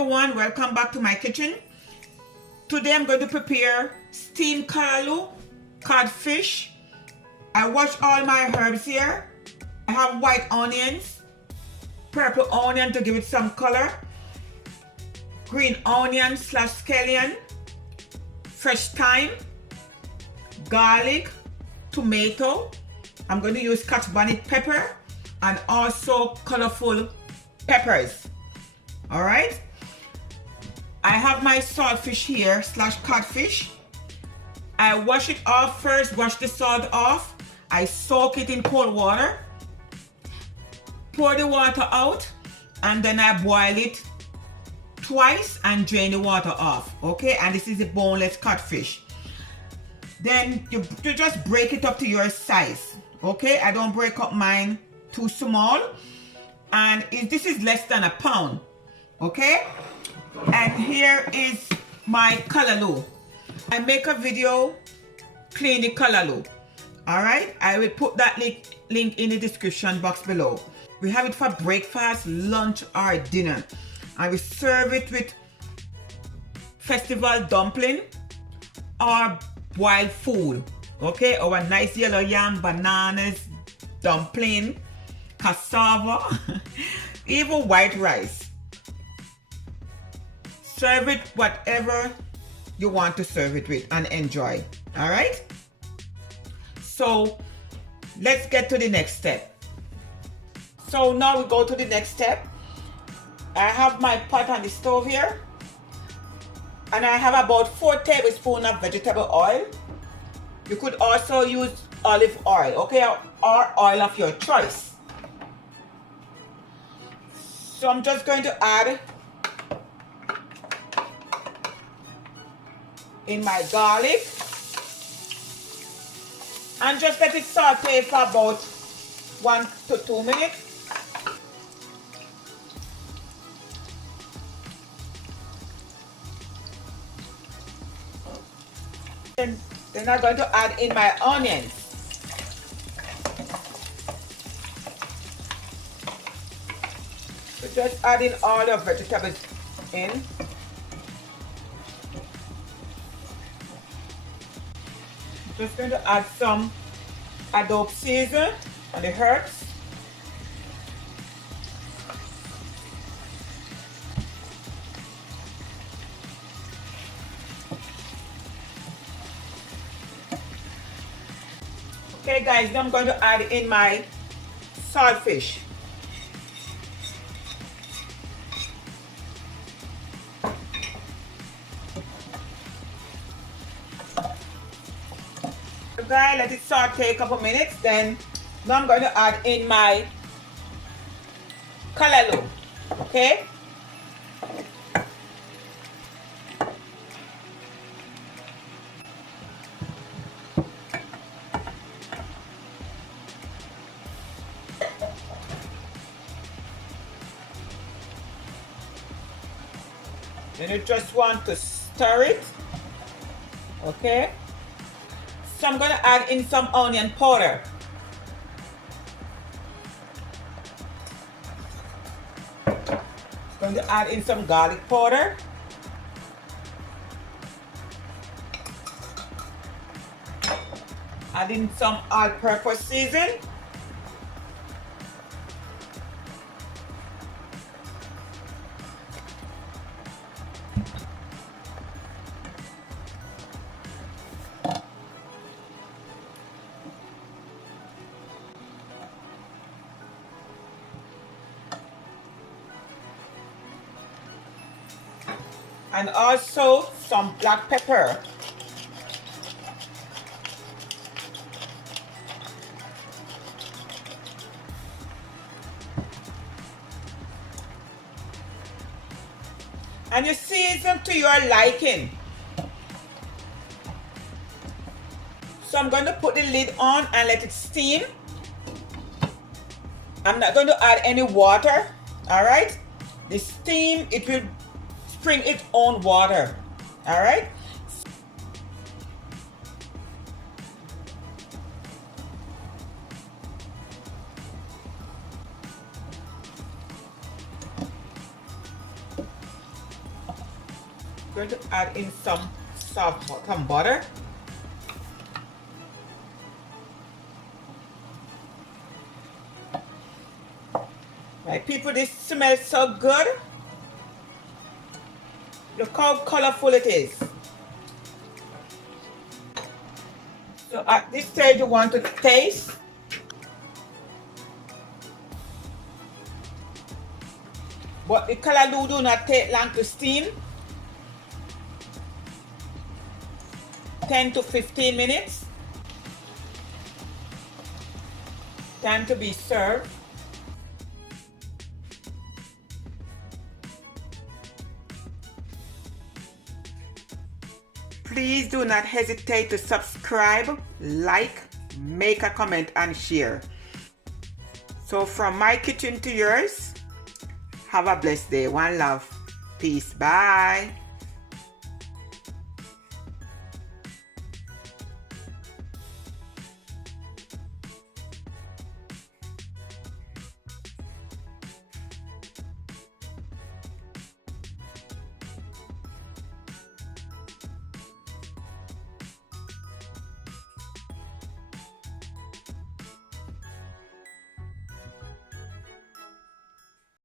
everyone, welcome back to my kitchen. Today I'm going to prepare steamed callaloo, codfish. I washed all my herbs here. I have white onions, purple onion to give it some color, green onion / scallion, fresh thyme, garlic, tomato. I'm going to use Scotch bonnet pepper and also colorful peppers. All right. I have my saltfish here / codfish. I wash it off first, wash the salt off. I soak it in cold water, pour the water out, and then I boil it twice and drain the water off. Okay, and this is a boneless codfish. Then you just break it up to your size. Okay, I don't break up mine too small, and this is less than a pound. Okay, and here is my callaloo. I make a video clean the callaloo. All right, I will put that link in the description box below. We have it for breakfast, lunch, or dinner, and we serve it with festival dumpling or boiled food. Okay, or a nice yellow yam, bananas, dumpling, cassava, even white rice. Serve it whatever you want to serve it with and enjoy. All right, so let's get to the next step. So now we go to the next step. I have my pot on the stove here, and I have about 4 tablespoons of vegetable oil. You could also use olive oil, okay, or oil of your choice. So I'm just going to add in my garlic and just let it saute for about 1 to 2 minutes. Then I'm going to add in my onions. So just adding all the vegetables in. Just going to add some adobe season on the herbs. Okay guys, now I'm going to add in my saltfish. Okay, let it saute a couple minutes. Then now I'm going to add in my callaloo. Okay. Then you just want to stir it. Okay. So I'm going to add in some onion powder. Going to add in some garlic powder. Add in some all-purpose season. And also some black pepper. And you season to your liking. So I'm going to put the lid on and let it steam. I'm not going to add any water. All right, the steam, it will spring its own water. All right. Going to add in some butter. Right, people, this smells so good. Look how colorful it is. So at this stage you want to taste. But the callaloo do not take long to steam. 10 to 15 minutes. Time to be served. Please do not hesitate to subscribe, like, make a comment and share. So from my kitchen to yours, have a blessed day. One love. Peace. Bye.